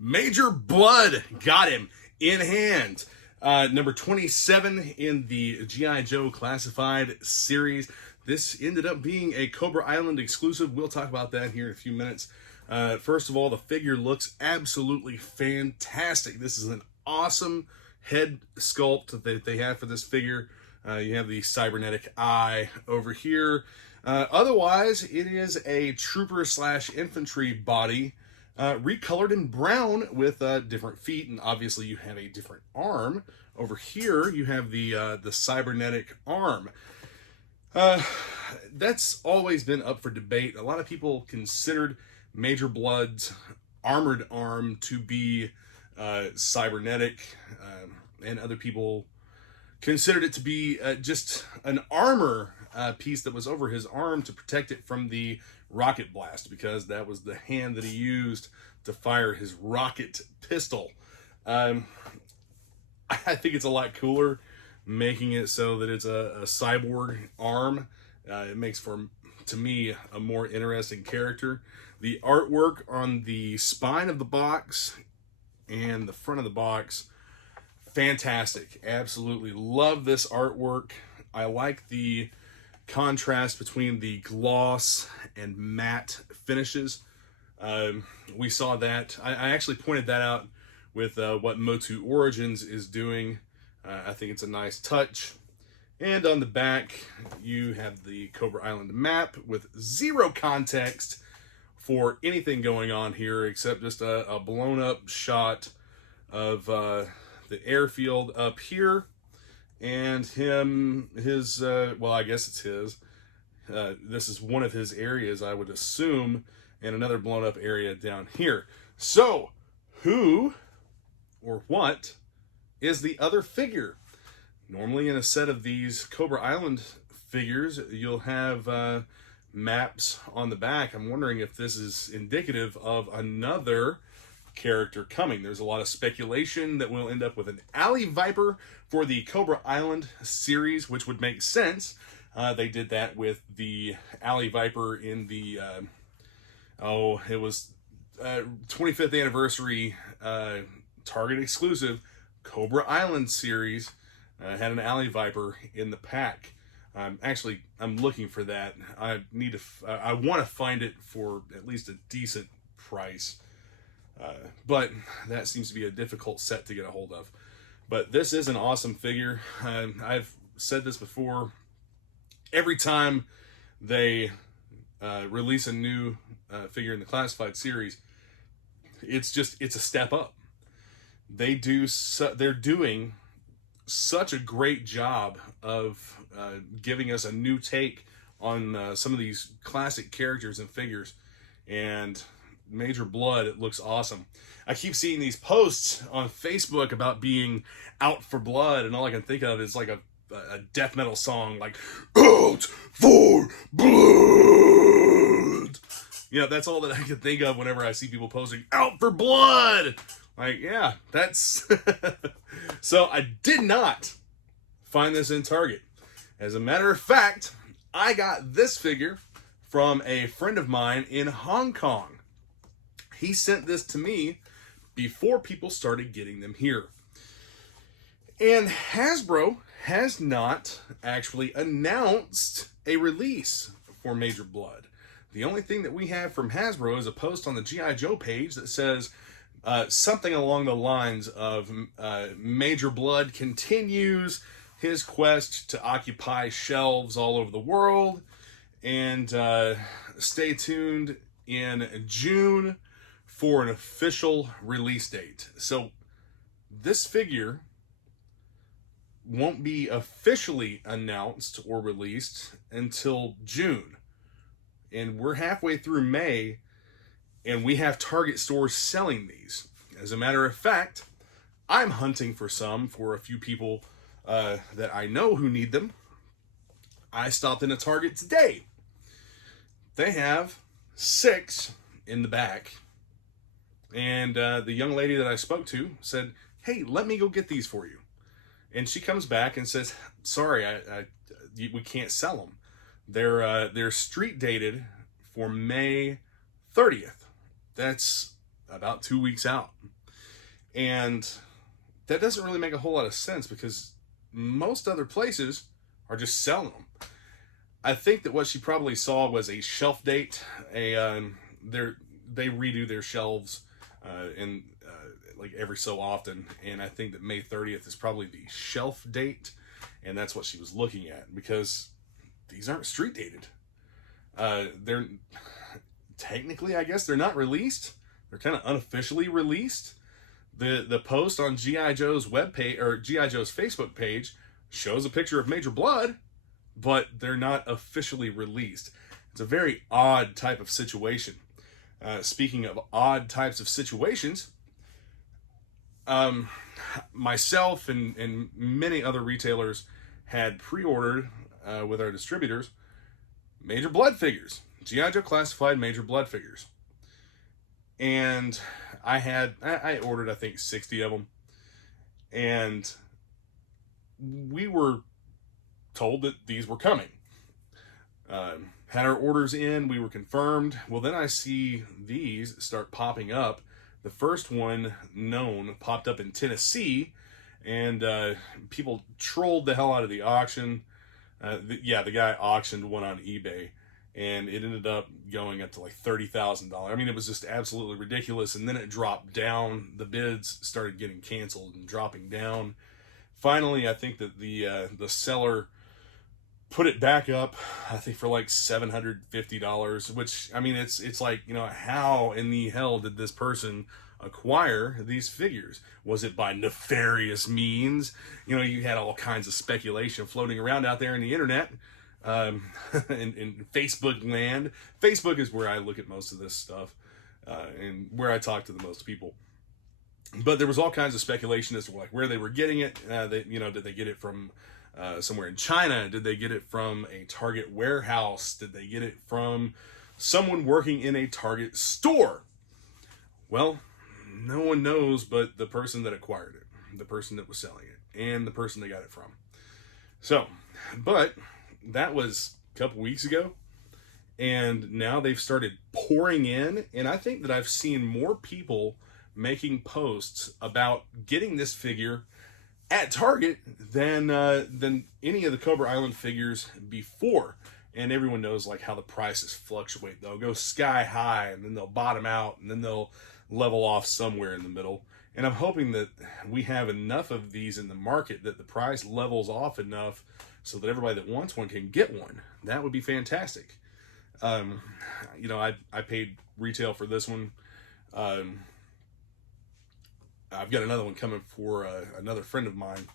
Major Bludd got him in hand. Number 27 in the G.I. Joe Classified series. This ended up being a Cobra Island exclusive. We'll talk about that here in a few minutes. First of all, the figure looks absolutely fantastic. This is an awesome head sculpt that they have for this figure. You have the cybernetic eye over here. Otherwise, it is a trooper slash infantry body, recolored in brown with different feet, and obviously you have a different arm. Over here, you have the cybernetic arm. That's always been up for debate. A lot of people considered Major Bludd's armored arm to be cybernetic, and other people considered it to be just an armor piece that was over his arm to protect it from the rocket blast, because that was the hand that he used to fire his rocket pistol. I think it's a lot cooler making it so that it's a cyborg arm. It makes for, to me, a more interesting character. The artwork on the spine of the box and the front of the box, fantastic. Absolutely love this artwork. I like the contrast between the gloss and matte finishes. We saw that. I actually pointed that out with what Motu Origins is doing. I think it's a nice touch. And on the back, you have the Cobra Island map with zero context for anything going on here, except just a blown up shot of the airfield up here, and well, I guess it's his. This is one of his areas, I would assume, and another blown up area down here. So, who or what is the other figure? Normally in a set of these Cobra Island figures, you'll have maps on the back. I'm wondering if this is indicative of another character coming. There's a lot of speculation that we'll end up with an Alley Viper for the Cobra Island series, which would make sense. They did that with the Alley Viper in the it was 25th anniversary Target exclusive Cobra Island series. Had an Alley Viper in the pack. I'm looking for that. I want to find it for at least a decent price. But that seems to be a difficult set to get a hold of. But this is an awesome figure. I've said this before. Every time they release a new figure in the Classified series, it's a step up. They're doing such a great job of giving us a new take on some of these classic characters and figures. And Major Bludd, it looks awesome. I keep seeing these posts on Facebook about being out for blood, and all I can think of is like a death metal song, like "Out for Blood." You know, that's all that I can think of whenever I see people posting "Out for Blood." Like, yeah, that's... So I did not find this in Target. As a matter of fact, I got this figure from a friend of mine in Hong Kong. He sent this to me before people started getting them here. And Hasbro has not actually announced a release for Major Bludd. The only thing that we have from Hasbro is a post on the G.I. Joe page that says something along the lines of Major Bludd continues his quest to occupy shelves all over the world, and stay tuned in June for an official release date. So this figure won't be officially announced or released until June. And we're halfway through May, and we have Target stores selling these. As a matter of fact, I'm hunting for some for a few people that I know who need them. I stopped in a Target today. They have 6 in the back. And the young lady that I spoke to said, "Hey, let me go get these for you." And she comes back and says, "Sorry, we can't sell them. They're street dated for May 30th. That's about 2 weeks out." And that doesn't really make a whole lot of sense because most other places are just selling them. I think that what she probably saw was a shelf date. They redo their shelves in like every so often, and I think that May 30th is probably the shelf date, and that's what she was looking at because these aren't street dated. They're technically, I guess, they're not released. They're kind of unofficially released. The post on GI Joe's webpage or GI Joe's Facebook page shows a picture of Major Bludd, but they're not officially released. It's a very odd type of situation. Speaking of odd types of situations, myself and many other retailers had pre-ordered with our distributors Major Bludd figures, GI Joe classified Major Bludd figures, and I ordered I think 60 of them, and we were told that these were coming. Had our orders in, we were confirmed. Well, then I see these start popping up. The first one known popped up in Tennessee, and people trolled the hell out of the auction. The guy auctioned one on eBay, and it ended up going up to like $30,000. I mean, it was just absolutely ridiculous, and then it dropped down. The bids started getting canceled and dropping down. Finally, I think that the seller put it back up, I think for like $750, which, I mean, it's like, you know, how in the hell did this person acquire these figures? Was it by nefarious means? You know, you had all kinds of speculation floating around out there in the internet, in Facebook land. Facebook is where I look at most of this stuff, and where I talk to the most people. But there was all kinds of speculation as to like where they were getting it. Did they get it from somewhere in China? Did they get it from a Target warehouse? Did they get it from someone working in a Target store? Well, no one knows but the person that acquired it, the person that was selling it, and the person they got it from. So, but that was a couple weeks ago, and now they've started pouring in, and I think that I've seen more people making posts about getting this figure at Target than any of the Cobra Island figures before. And everyone knows like how the prices fluctuate. They'll go sky high, and then they'll bottom out, and then they'll level off somewhere in the middle. And I'm hoping that we have enough of these in the market that the price levels off enough so that everybody that wants one can get one. That would be fantastic. I paid retail for this one. I've got another one coming for another friend of mine.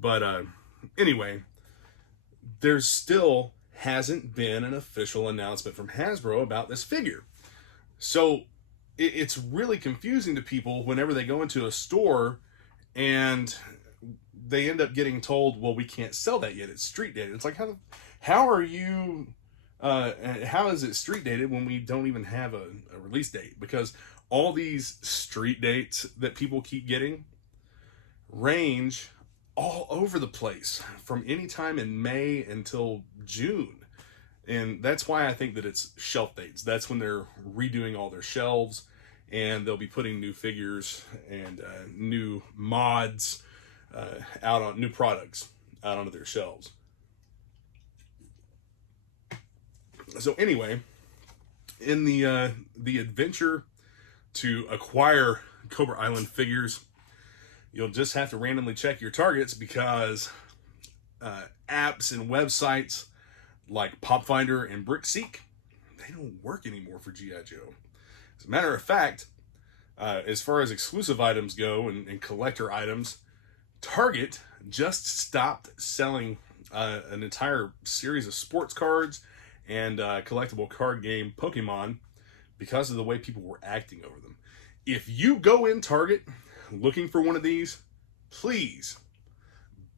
But anyway, there still hasn't been an official announcement from Hasbro about this figure. So it's really confusing to people whenever they go into a store and they end up getting told, well, we can't sell that yet. It's street dated. It's like, how are you, how is it street dated when we don't even have a release date? Because all these street dates that people keep getting range all over the place from any time in May until June. And that's why I think that it's shelf dates. That's when they're redoing all their shelves, and they'll be putting new figures and new mods out on new products out onto their shelves. So anyway, in the adventure to acquire Cobra Island figures, you'll just have to randomly check your targets because apps and websites like PopFinder and BrickSeek, they don't work anymore for GI Joe. As a matter of fact, as far as exclusive items go and collector items, Target just stopped selling an entire series of sports cards and collectible card game Pokemon because of the way people were acting over them. If you go in Target looking for one of these, please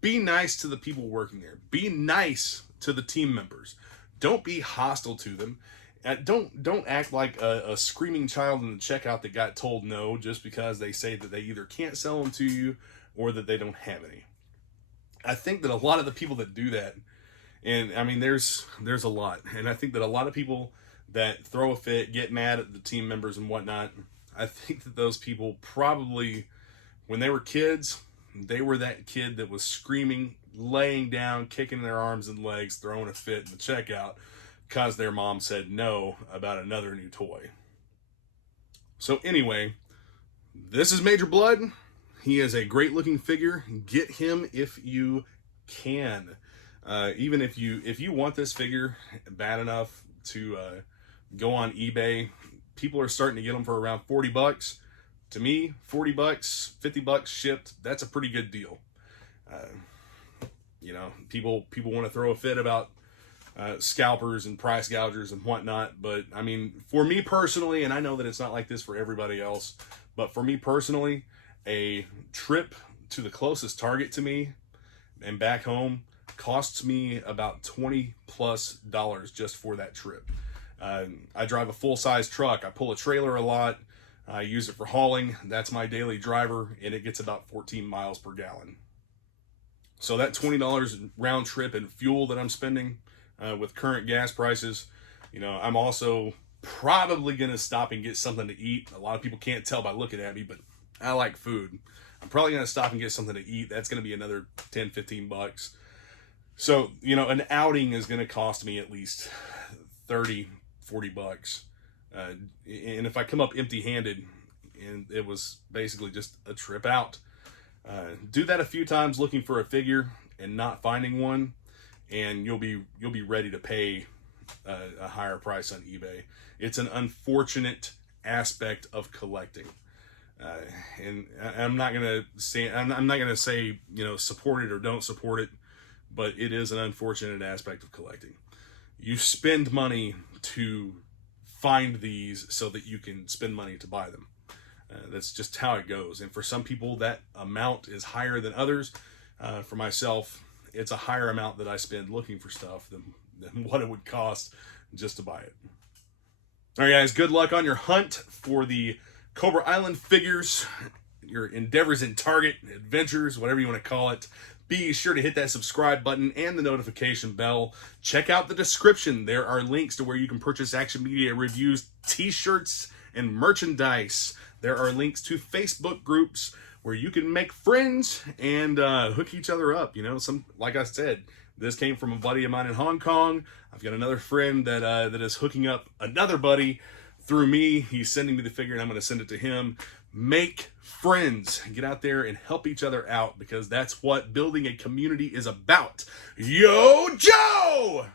be nice to the people working there. Be nice to the team members. Don't be hostile to them. Don't act like a screaming child in the checkout that got told no just because they say that they either can't sell them to you or that they don't have any. I think that a lot of the people that do that, and I mean there's a lot, and I think that a lot of people that throw a fit, get mad at the team members and whatnot, I think that those people probably when they were kids, they were that kid that was screaming, laying down, kicking their arms and legs, throwing a fit in the checkout because their mom said no about another new toy. So anyway, this is Major Bludd. He is a great looking figure. Get him if you can. Even if you want this figure bad enough to go on eBay, people are starting to get them for around 40 bucks. To me, 40 bucks, 50 bucks shipped, that's a pretty good deal. You know, people want to throw a fit about scalpers and price gougers and whatnot, but I mean, for me personally, and I know that it's not like this for everybody else, but for me personally, a trip to the closest Target to me and back home costs me about $20+ just for that trip. I drive a full-size truck. I pull a trailer a lot. I use it for hauling. That's my daily driver, and it gets about 14 miles per gallon. So that $20 round trip in fuel that I'm spending with current gas prices, you know, I'm also probably going to stop and get something to eat. A lot of people can't tell by looking at me, but I like food. I'm probably going to stop and get something to eat. That's going to be another 10, 15 bucks. So, you know, an outing is going to cost me at least 30, 40 bucks. And if I come up empty-handed, and it was basically just a trip out, do that a few times looking for a figure and not finding one, and you'll be ready to pay a higher price on eBay. It's an unfortunate aspect of collecting, and I'm not gonna say you know, support it or don't support it, but it is an unfortunate aspect of collecting. You spend money to find these so that you can spend money to buy them. That's just how it goes. And for some people, that amount is higher than others. For myself, it's a higher amount that I spend looking for stuff than what it would cost just to buy it. All right, guys, good luck on your hunt for the Cobra Island figures, your endeavors in Target, adventures, whatever you want to call it. Be sure to hit that subscribe button and the notification bell. Check out the description. There are links to where you can purchase Action Media Reviews t-shirts and merchandise. There are links to Facebook groups where you can make friends and hook each other up. You know, like I said, this came from a buddy of mine in Hong Kong. I've got another friend that is hooking up another buddy through me. He's sending me the figure and I'm going to send it to him. Make friends. Get out there and help each other out, because that's what building a community is about. Yo, Joe!